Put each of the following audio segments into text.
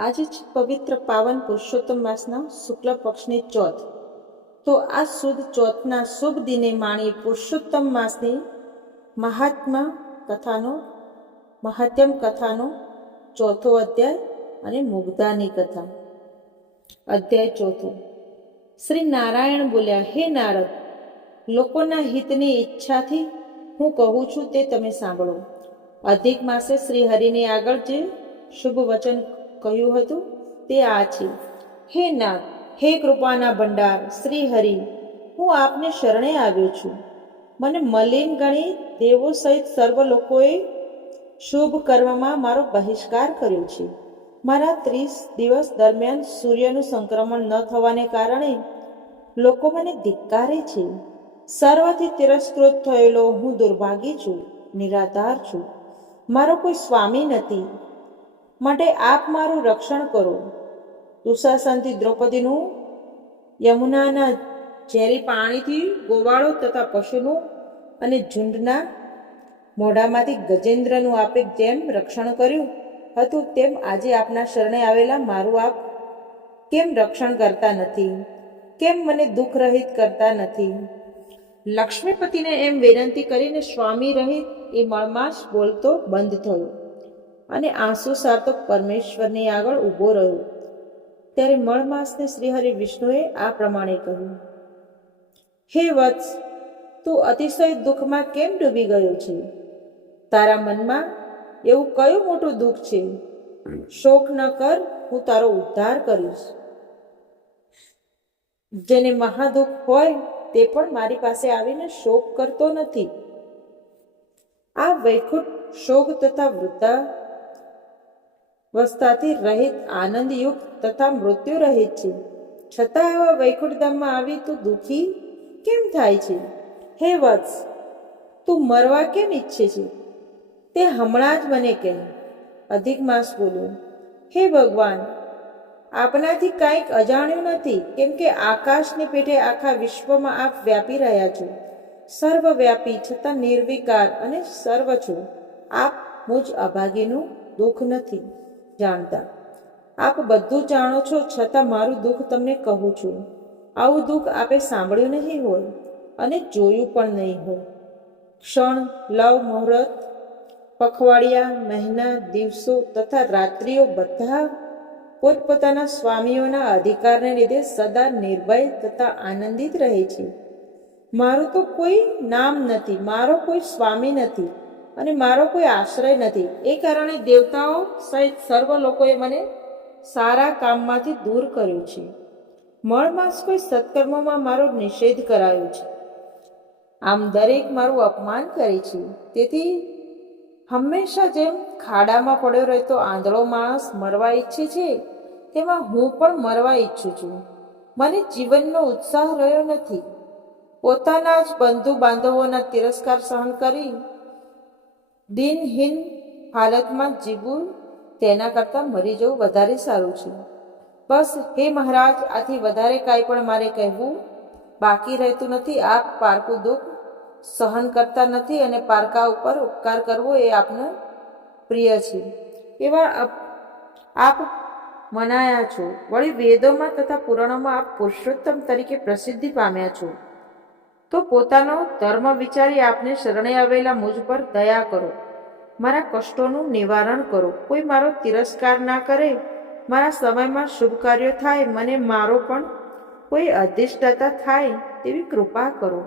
આજે છે પવિત્ર પાવન પુરુષોત્તમ માસના શુક્લ પક્ષની ચોથ. તો આ સુદ ચોથના શુભ દિને માણીએ પુરુષોત્તમ માસની મહાત્મ કથાનો ચોથો અધ્યાય અને મુગ્ધાની કથા. અધ્યાય ચોથો. શ્રી નારાયણ બોલ્યા, હે નારદ, લોકોના હિતની ઈચ્છાથી હું કહું છું તે તમે સાંભળો. અધિક માસે શ્રી હરિની આગળ જે શુભ વચન કહ્યું હતું તે આ છે. હે નાથ, હે કૃપાના ભંડાર શ્રી હરિ, હું આપને શરણે આવ્યો છું. મને મલિન ગણી દેવો સહિત સર્વ લોકોએ શુભ કર્મમાં મારો બહિષ્કાર કર્યો છે. મારા 30 દિવસ દરમિયાન સૂર્યનું સંક્રમણ ન થવાને કારણે લોકો મને ધિક્કારે છે. સર્વથી તિરસ્કૃત થયેલો હું દુર્ભાગી છું, નિરાધાર છું. મારો કોઈ સ્વામી નથી, માટે આપ મારું રક્ષણ કરો. દુશાસનથી દ્રૌપદીનું, યમુનાના ઝેરી પાણીથી ગોવાળો તથા પશુનું અને ઝુંડના મોઢામાંથી ગજેન્દ્રનું આપે જેમ રક્ષણ કર્યું હતું તેમ આજે આપના શરણે આવેલા મારું આપ કેમ રક્ષણ કરતા નથી? કેમ મને દુઃખ રહિત કરતા નથી? લક્ષ્મીપતિને એમ વિનંતી કરીને સ્વામી રહિત એ મળમાસ બોલતો બંધ થયો અને આંસુ સારતો પરમેશ્વરની આગળ ઊભો રહ્યો. ત્યારે મળમાસને શ્રીહરિ વિષ્ણુએ આ પ્રમાણે કહ્યું, હે વત્સ, તું અતિશય દુઃખમાં કેમ ડૂબી ગયો છે? તારા મનમાં એવું કયું મોટું દુઃખ છે? શોક ન કર, હું તારો ઉદ્ધાર કરીશ. જેને મહાદુઃખ હોય તે પણ મારી પાસે આવીને શોક કરતો નથી. આ વૈકુંઠ શોક તથા વૃદ્ધાવસ્થાથી રહિત, આનંદયુક્ત તથા મૃત્યુ રહિત છે. છતાં આવા વૈકુંઠધામમાં આવી તું દુઃખી કેમ થાય છે? હે વત્સ, તું મરવા કેમ ઈચ્છે છે તે હમણાં જ મને કહે. અધિક માસ બોલ્યો, હે ભગવાન, આપનાથી કાંઈક અજાણ્યું નથી, કેમ કે આકાશની પેઠે આખા વિશ્વમાં આપ વ્યાપી રહ્યા છો. સર્વવ્યાપી છતાં નિર્વિકાર અને સર્વ છો. આપ મુજ અભાગીનું દુઃખ નથી જાણતા. આપ બધું જાણો છો, છતાં મારું દુઃખ તમને કહું છું. આવું દુઃખ આપે સાંભળ્યું નહીં હોય અને જોયું પણ નહીં હોય. ક્ષણ, લવ, મુહૂર્ત, પખવાડિયા, મહિના, દિવસો તથા રાત્રિઓ બધા પોતપોતાના સ્વામીઓના અધિકારને લીધે સદા નિર્ભય તથા આનંદિત રહે છે. મારું તો કોઈ નામ નથી, મારો કોઈ સ્વામી નથી અને મારો કોઈ આશ્રય નથી. એ કારણે દેવતાઓ સહિત સર્વ લોકોએ મને સારા કામમાંથી દૂર કર્યો છે. મળમાસ કોઈ સત્કર્મમાં મારો નિષેધ કરાયો છે. આમ દરેક મારું અપમાન કરે છે. તેથી હંમેશા જેમ ખાડામાં પડ્યો રહેતો આંધળો માણસ મરવા ઈચ્છે છે, તેમાં હું પણ મરવા ઈચ્છું છું. મને જીવનનો ઉત્સાહ રહ્યો નથી. પોતાના જ બંધુ બાંધવોના તિરસ્કાર સહન કરી દિનહીન હાલતમાં જીવવું તેના કરતાં મરી જવું વધારે સારું છે. બસ હે મહારાજ, આથી વધારે કાંઈ પણ મારે કહેવું બાકી રહેતું નથી. આપ પારકું દુઃખ સહન કરતા નથી અને પારકા ઉપર ઉપકાર કરવો એ આપને પ્રિય છે. એવા આપ મનાયા છો. વળી વેદોમાં તથા પુરાણોમાં આપ પુરુષોત્તમ તરીકે પ્રસિદ્ધિ પામ્યા છો. તો પોતાનો ધર્મ વિચારી આપને શરણે આવેલા મુજ પર દયા કરો. મારા કષ્ટોનું નિવારણ કરો. કોઈ મારો તિરસ્કાર ના કરે. મારા સમયમાં શુભ કાર્યો થાય. મને મારો પણ કોઈ અધિષ્ઠાતા થાય તેવી કૃપા કરો.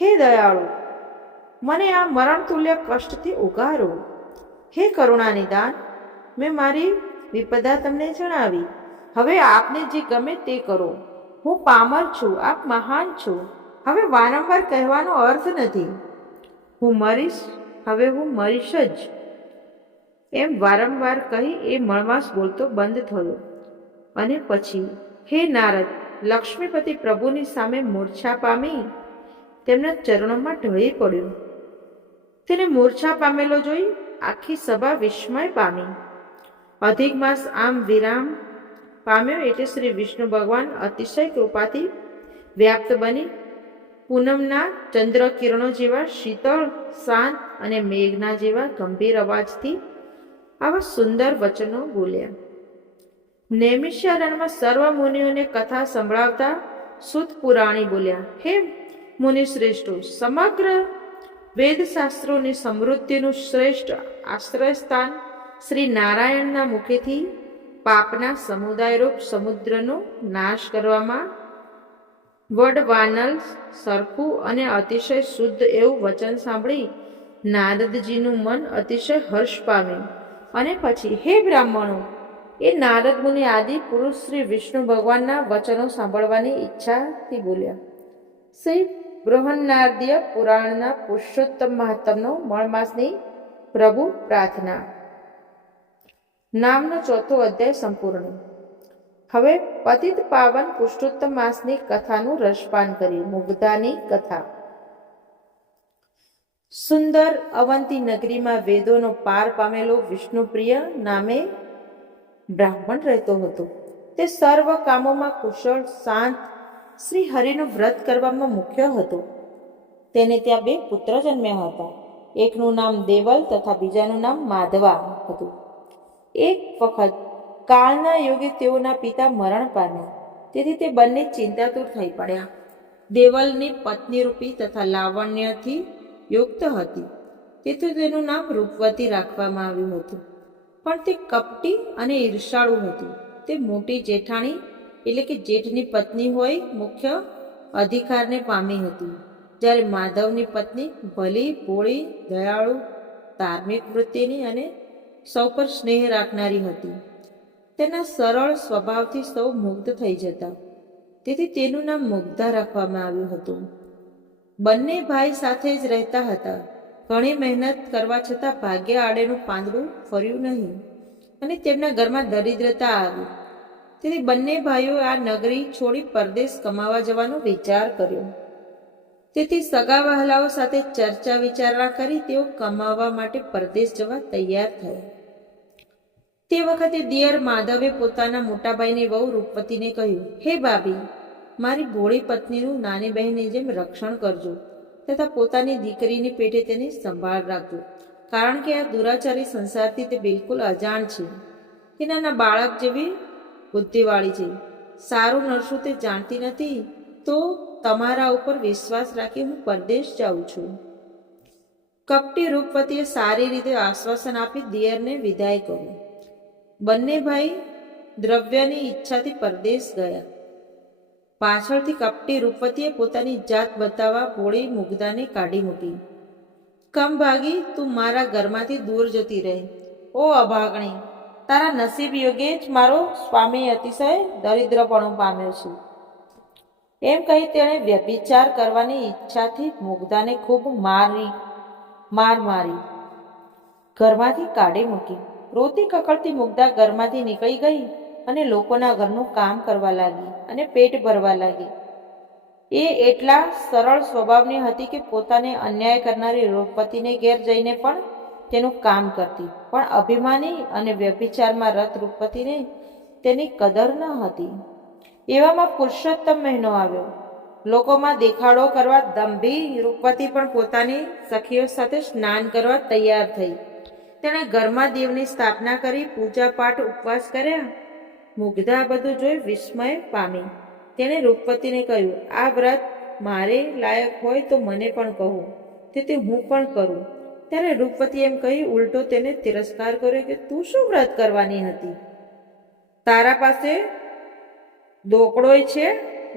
હે દયાળુ, મને આ મરણતુલ્ય કષ્ટથી ઉગારો. હે કરુણાનિદાન, મેં મારી વિપદા તમને જણાવી. હવે આપને જે ગમે તે કરો. હું પામર છું, આપ મહાન છો. હવે વારંવાર કહેવાનો અર્થ નથી. હું મરીશ, હવે હું મરીશ જ. એમ વારંવાર કહી એ મળમાસ બોલતો બંધ થયો. અને પછી, હે નારદ, લક્ષ્મીપતિ પ્રભુની સામે મૂર્છા પામી તેમના ચરણોમાં ઢળી પડ્યો. તેને મૂર્છા પામેલો જોઈ આખી સભા વિસ્મય પામી. અધિક માસ આમ વિરામ પામ્યો એટલે શ્રી વિષ્ણુ ભગવાન અતિશય કૃપાથી વ્યાપ્ત બની પૂનમના ચંદ્ર કિરણો જેવા શીતળ, શાંત અને મેઘના જેવા ગંભીર અવાજથી આવા સુંદર વચનો બોલ્યા. નૈમિષારણ્યમાં સર્વ મુનિઓને કથા સંભળાવતા સુત પુરાણી બોલ્યા, હે મુનિશ્રેષ્ઠો, સમગ્ર વેદશાસ્ત્રોની સમૃદ્ધિનું શ્રેષ્ઠ આશ્રયસ્થાન શ્રી નારાયણના મુખેથી પાપના સમુદાયરૂપ સમુદ્રનો નાશ કરવામાં વડવાનલ સરખું અને અતિશય શુદ્ધ એવું વચન સાંભળી નારદજીનું મન અતિશય હર્ષ પામ્યું. અને પછી, હે બ્રાહ્મણો, એ નારદ મુનિ આદિ પુરુષ શ્રી વિષ્ણુ ભગવાનના વચનો સાંભળવાની ઈચ્છાથી બોલ્યા. શ્રી બૃહન્નારદીય પુરાણના પુરુષોત્તમ મહાત્મનો મળમાસની પ્રભુ પ્રાર્થના નામનો 4થો અધ્યાય સંપૂર્ણ. હવે પતિત પાવન પુરુષોત્તમ માસની કથાનું રસપાન કર્યું. મુગ્ધાની કથા. સુંદર અવંતી નગરીમાં વેદોનો પાર પામેલો વિષ્ણુપ્રિય નામે બ્રાહ્મણ રહેતો હતો. તે સર્વ કામોમાં કુશળ, શાંત, શ્રી હરિનું વ્રત કરવામાં મુખ્ય હતો. તેને ત્યાં 2 પુત્ર જન્મ્યા હતા. એકનું નામ દેવલ તથા બીજાનું નામ માધવા હતું. એક વખત કાળના યોગે તેઓના પિતા મરણ પામ્યા. તેથી તે બંને ચિંતાતુર થઈ પડ્યા. દેવલની પત્ની રૂપી તથા લાવણ્યથી યુક્ત હતી, તેથી તેનું નામ રૂપવતી રાખવામાં આવ્યું હતું. પણ તે કપટી અને ઈર્ષાળુ હતી. તે મોટી જેઠાણી એટલે કે જેઠની પત્ની હોય મુખ્ય અધિકારને પામી હતી, જ્યારે માધવની પત્ની ભલી, ભોળી, દયાળુ, ધાર્મિક વૃત્તિની અને સૌ પર સ્નેહ રાખનારી હતી. તેના સરળ સ્વભાવથી સૌ મુગ્ધ થઈ જતા, તેથી તેનું નામ મુગ્ધા રાખવામાં આવ્યું હતું. બંને ભાઈ સાથે જ રહેતા હતા. ઘણી મહેનત કરવા છતાં ભાગ્ય આડેનું પાંદડું ફર્યું નહીં અને તેમના ઘરમાં દરિદ્રતા આવી. તેથી બંને ભાઈઓ આ નગરી છોડી પરદેશ કમાવા જવાનો વિચાર કર્યો. તેથી સગા વહાલાઓ સાથે ચર્ચા વિચારણા કરી તેઓ કમાવા માટે પરદેશ જવા તૈયાર થયા. તે વખતે દિયર માધવે પોતાના મોટાભાઈની વહુ રૂપવતીને કહ્યું, હે ભાભી, મારી ભોળી પત્નીનું નાની બહેનની જેમ રક્ષણ કરજો તથા પોતાની દીકરીની પેટે તેની સંભાળ રાખજો, કારણ કે આ દુરાચારી સંસારથી તે બિલકુલ અજાણ છે. તે નાના બાળક જેવી બુદ્ધિવાળી છે. સારું નરસું તે જાણતી નથી, તો તમારા ઉપર વિશ્વાસ રાખી હું પરદેશ જાઉં છું. કપટી રૂપવતીએ સારી રીતે આશ્વાસન આપી દિયરને વિદાય કર્યો. બંને ભાઈ દ્રવ્યની ઈચ્છાથી પરદેશ ગયા. પાછળથી કપટી રૂપવતીએ પોતાની જાત બતાવવા ભોળી મુગ્ધાને કાઢી મૂકી. કમભાગી, તું મારા ઘરમાંથી દૂર જતી રહે. ઓ અભાગણી, તારા નસીબ યોગે જ મારો સ્વામી અતિશય દરિદ્રપણું પામ્યો છે. એમ કહી તેણે વ્યભિચાર કરવાની ઈચ્છાથી મુગ્ધાને ખૂબ મારી ઘરમાંથી કાઢી મૂકી. રોતી કકળતી મુગ્ધા ઘરમાંથી નીકળી ગઈ અને લોકોના ઘરનું કામ કરવા લાગી અને પેટ ભરવા લાગી. એ એટલા સરળ સ્વભાવની હતી કે પોતાને અન્યાય કરનારી રૂપવતીને ઘેર જઈને પણ તેનું કામ કરતી. પણ અભિમાની અને વ્યભિચારમાં રત રૂપવતીને તેની કદર ન હતી. એવામાં પુરુષોત્તમ મહિનો આવ્યો. લોકોમાં દેખાડો કરવા દંભી રૂપવતી પણ પોતાની સખીઓ સાથે સ્નાન કરવા તૈયાર થઈ. તેણે ઘરમાં દેવની સ્થાપના કરી પૂજા પાઠ ઉપવાસ કર્યા. મુગ્ધા બધું જોઈ વિસ્મય પામી. તેણે રૂપવતીને કહ્યું, આ વ્રત મારે લાયક હોય તો મને પણ કહો, તેથી હું પણ કરું. ત્યારે રૂપવતી એમ કહી ઉલટો તેને તિરસ્કાર કર્યો કે તું શું વ્રત કરવાની હતી? તારા પાસે દોકડોય છે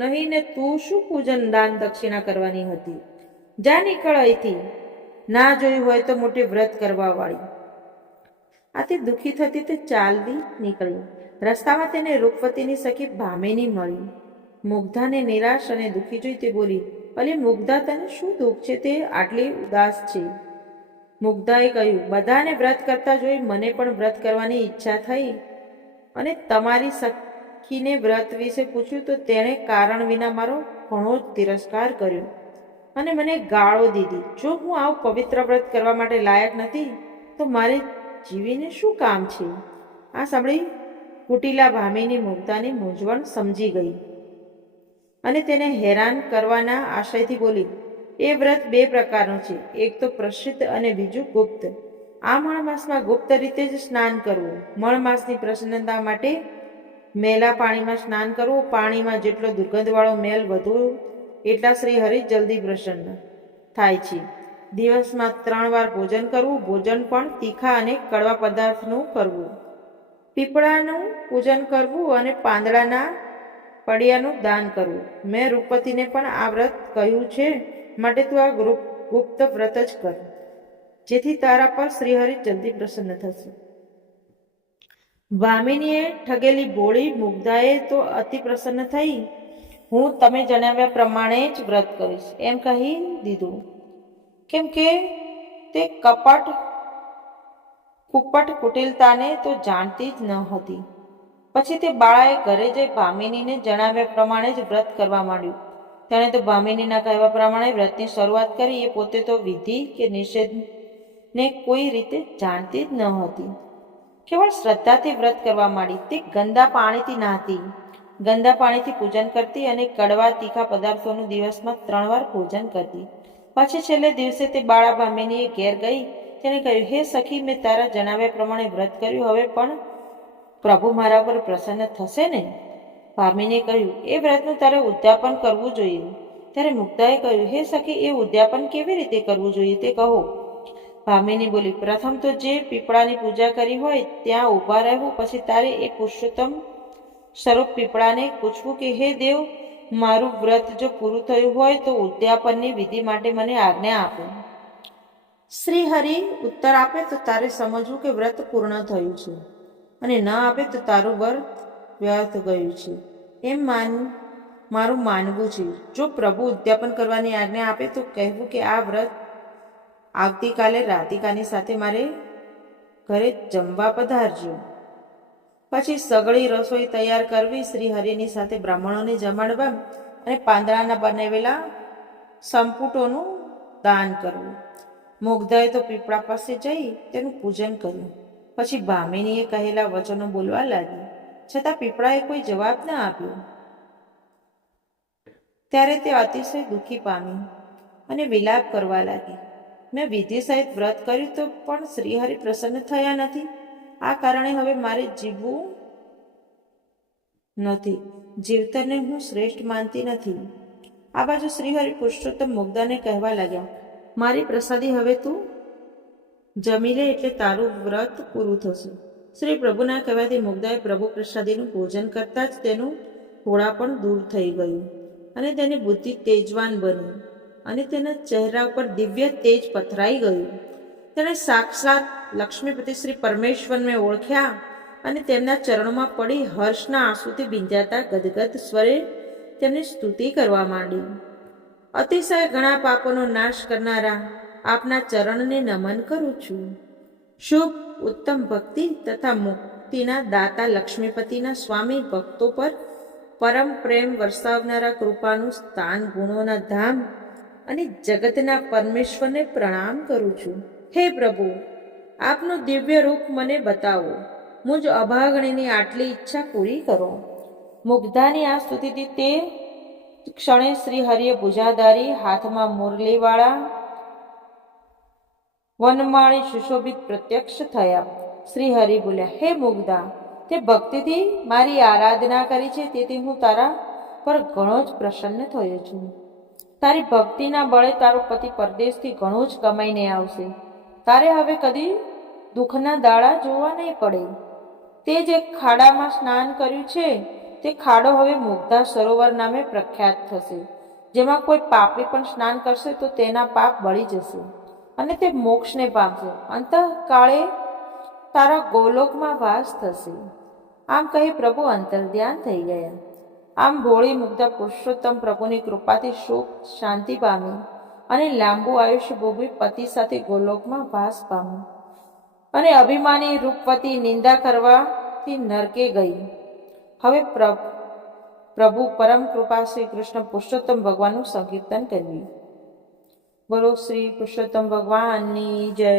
નહીં ને તું શું પૂજન દાન દક્ષિણા કરવાની હતી? જા નીકળ અહીંથી. ના જોયું હોય તો મોટી વ્રત કરવા વાળી. આથી દુઃખી થતી તે ચાલતી નીકળી. રસ્તામાં તેને રૂપવતીની સખી ભામિની મળી. મુગ્ધાને નિરાશ અને દુઃખી જોઈ તે બોલી, અલી મુગ્ધા, તને શું દુઃખ છે? તે આટલી ઉદાસ છે. મુગ્ધાએ કહ્યું, બધાને વ્રત કરતા જોઈ મને પણ વ્રત કરવાની ઈચ્છા થઈ અને તમારી સખીને વ્રત વિશે પૂછ્યું તો તેણે કારણ વિના મારો ઘણો જ તિરસ્કાર કર્યો અને મને ગાળો દીધી. જો હું આવું પવિત્ર વ્રત કરવા માટે લાયક નથી તો મારે જીવીને શું કામ છે? આ સાંભળી કુટિલા ભામિની મુગ્ધાની મૂંઝવણ સમજી ગઈ અને તેને હેરાન કરવાના આશયથી બોલી, એ વ્રત 2 પ્રકારનું છે. એક તો પ્રસિદ્ધ અને બીજું ગુપ્ત. આ મણમાસમાં ગુપ્ત રીતે જ સ્નાન કરવું. મણમાસની પ્રસન્નતા માટે મેલા પાણીમાં સ્નાન કરવું. પાણીમાં જેટલો દુર્ગંધવાળો મેલ વધુ એટલા શ્રી હરિ જલ્દી પ્રસન્ન થાય છે. દિવસમાં 3 વાર ભોજન કરવું. ભોજન પણ તીખા અને કડવા પદાર્થનું કરવું. પીપળાનું પૂજન કરવું અને પાંદડાના પડિયાનું દાન કરવું. મેં રૂપવતીને પણ આ વ્રત કહ્યું છે, માટે તું આ ગુપ્ત વ્રત જ કર, જેથી તારા પર શ્રીહરિ જલ્દી પ્રસન્ન થશે. ભામિનીએ ઠગેલી ભોળી મુગ્ધાએ તો અતિ પ્રસન્ન થઈ. હું તમે જણાવ્યા પ્રમાણે જ વ્રત કરીશ એમ કહી દીધું, કેમ કે તે કુપટ કુટિલતાને તો જાણતી જ ન હતી. પછી તે બાળાએ ઘરે જઈ ભામિનીને જણાવ્યા પ્રમાણે જ વ્રત કરવા માંડ્યું. તેણે તો ભામિનીના કહેવા પ્રમાણે વ્રતની શરૂઆત કરી. એ પોતે તો વિધિ કે નિષેધને કોઈ રીતે જાણતી જ ન હતી. કેવળ શ્રદ્ધાથી વ્રત કરવા માંડી. તે ગંદા પાણીથી નહાતી, ગંદા પાણીથી પૂજન કરતી અને કડવા તીખા પદાર્થોનું દિવસમાં 3 વાર ભોજન કરતી. પછી છેલ્લે દિવસે તે બાળા ભામિનીએ ઘેર ગઈ. તેણે કહ્યું, હે સખી, મેં તારા જણાવ્યા પ્રમાણે વ્રત કર્યું. હવે પણ પ્રભુ મારા પર પ્રસન્ન થશે ને? ભામિનીએ કહ્યું, એ વ્રતનું તારે ઉદ્યાપન કરવું જોઈએ. ત્યારે મુગ્ધાએ કહ્યું, હે સખી, એ ઉદ્યાપન કેવી રીતે કરવું જોઈએ તે કહો. ભામિની બોલી, પ્રથમ તો જે પીપળાની પૂજા કરી હોય ત્યાં ઊભા રહેવું. પછી તારે એ પુરુષોત્તમ સ્વરૂપ પીપળાને પૂછવું કે હે દેવ, મારું વ્રત જો પૂરું થયું હોય તો ઉદ્યાપનની વિધિ માટે મને આજ્ઞા આપો. શ્રી હરિ ઉત્તર આપે તો તારે સમજવું કે વ્રત પૂર્ણ થયું છે, અને ન આપે તો તારું વ્રત વ્યર્થ ગયું છે એમ મારું માનવું છે. જો પ્રભુ ઉદ્યાપન કરવાની આજ્ઞા આપે તો કહેવું કે આ વ્રત આવતીકાલે રાધિકાની સાથે મારે ઘરે જમવા પધારજો. પછી સઘળી રસોઈ તૈયાર કરવી, શ્રી હરિની સાથે બ્રાહ્મણોને જમાડવા અને પાંદડાના બનાવેલા સંપુટોનું દાન કરવું. મુગ્ધાએ તો પીપળા પાસે જઈ તેનું પૂજન કર્યું. પછી ભામિનીએ કહેલા વચનો બોલવા લાગી, છતાં પીપળાએ કોઈ જવાબ ન આપ્યો. ત્યારે તે અતિશય દુઃખી પામી અને વિલાપ કરવા લાગી. મેં વિધિ સહિત વ્રત કર્યું તો પણ શ્રીહરિ પ્રસન્ન થયા નથી. આ કારણે હવે મારે જીવવું નથી. જીવતરને હું શ્રેષ્ઠ માનતી નથી. આ બાજુ શ્રીહરિ પુરુષોત્તમ મુગ્ધાને કહેવા લાગ્યા, મારી પ્રસાદી હવે તું જમી લે એટલે તારું વ્રત પૂરું થશે. શ્રી પ્રભુના કહેવાથી મુગ્ધાએ પ્રભુ પ્રસાદીનું ભોજન કરતા જ તેનું ઘોડા પણ દૂર થઈ ગયું અને તેની બુદ્ધિ તેજવાન બની અને તેના ચહેરા ઉપર દિવ્ય તેજ પથરાઈ ગયું. તેણે સાક્ષાત લક્ષ્મીપતિ શ્રી પરમેશ્વરને ઓળખ્યા અને તેમના ચરણોમાં પડી હર્ષના આંસુથી ભીંજાતા ગદગદ સ્વરે તેમની સ્તુતિ કરવા માંડી. અતિશય ઘણા પાપોનો નાશ કરનારા આપના ચરણને નમન કરું છું. શુભ ઉત્તમ ભક્તિ તથા મુક્તિના દાતા લક્ષ્મીપતિના સ્વામી, ભક્તો પર પરમ પ્રેમ વરસાવનારા કૃપાનું સ્થાન, ગુણોના ધામ અને જગતના પરમેશ્વરને પ્રણામ કરું છું. હે પ્રભુ, આપનું દિવ્ય રૂપ મને બતાવો. મુજ અભાગણીની આટલી ઈચ્છા પૂરી કરો. મુગ્ધાની આ સ્તુતિથી તે ક્ષણે શ્રી હરિએ ભુજાધારી, હાથમાં મુરલીવાળા વનમાળી સુશોભિત પ્રત્યક્ષ થયા. શ્રી હરિ બોલ્યા, હે મુગ્ધા, તે ભક્તિથી મારી આરાધના કરી છે, તેથી હું તારા પર ઘણો જ પ્રસન્ન થયો છું. તારી ભક્તિના બળે તારો પતિ પરદેશથી ઘણું જ કમાઈને આવશે. તારે હવે કદી દુઃખના દાડા જોવા નહીં પડે. તે જે ખાડામાં સ્નાન કર્યું છે તે ખાડો હવે મુગ્ધા સરોવર નામે પ્રખ્યાત થશે. જેમાં કોઈ પાપી પણ સ્નાન કરશે તો તેના પાપ બળી જશે અને તે મોક્ષને પામશે. અંતકાળે તારા ગોલોકમાં વાસ થશે. આમ કહી પ્રભુ અંતર્ધ્યાન થઈ ગયા. આમ ભોળી મુગ્ધા પુરુષોત્તમ પ્રભુની કૃપાથી સુખ શાંતિ પામી અને લાંબુ આયુષ્ય ભોગવી પતિ સાથે ગોલોકમાં વાસ પામી. અને અભિમાની રૂપવતી નિંદા કરવાથી નરકે ગઈ. હવે પ્રભુ પરમ કૃપા શ્રી કૃષ્ણ પુરુષોત્તમ ભગવાનનું સંકીર્તન કરવી. બોલો શ્રી પુરુષોત્તમ ભગવાનની જય.